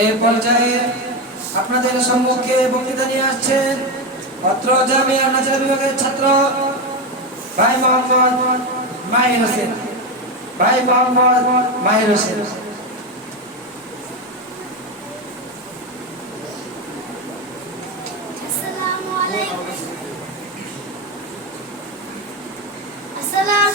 এই পর্যায়ে আপনাদের সম্মুখে বক্তৃতা নিয়ে আসছেন অত্র জামে নাজিরা বিভাগের ছাত্র ভাই মোহাম্মদ মাহির হোসেন। ভাই মোহাম্মদ মাহির হোসেন।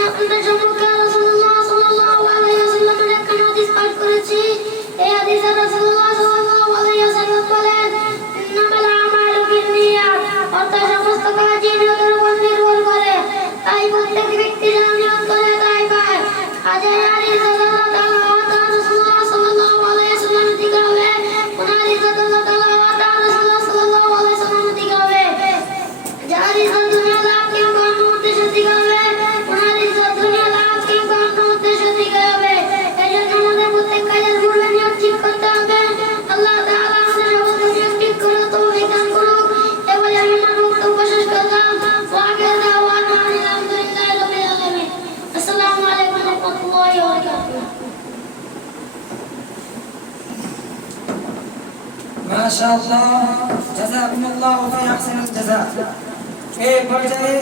Merci. ما شاء الله جزاكم الله خير احسن الجزاء এই পর্যায়ে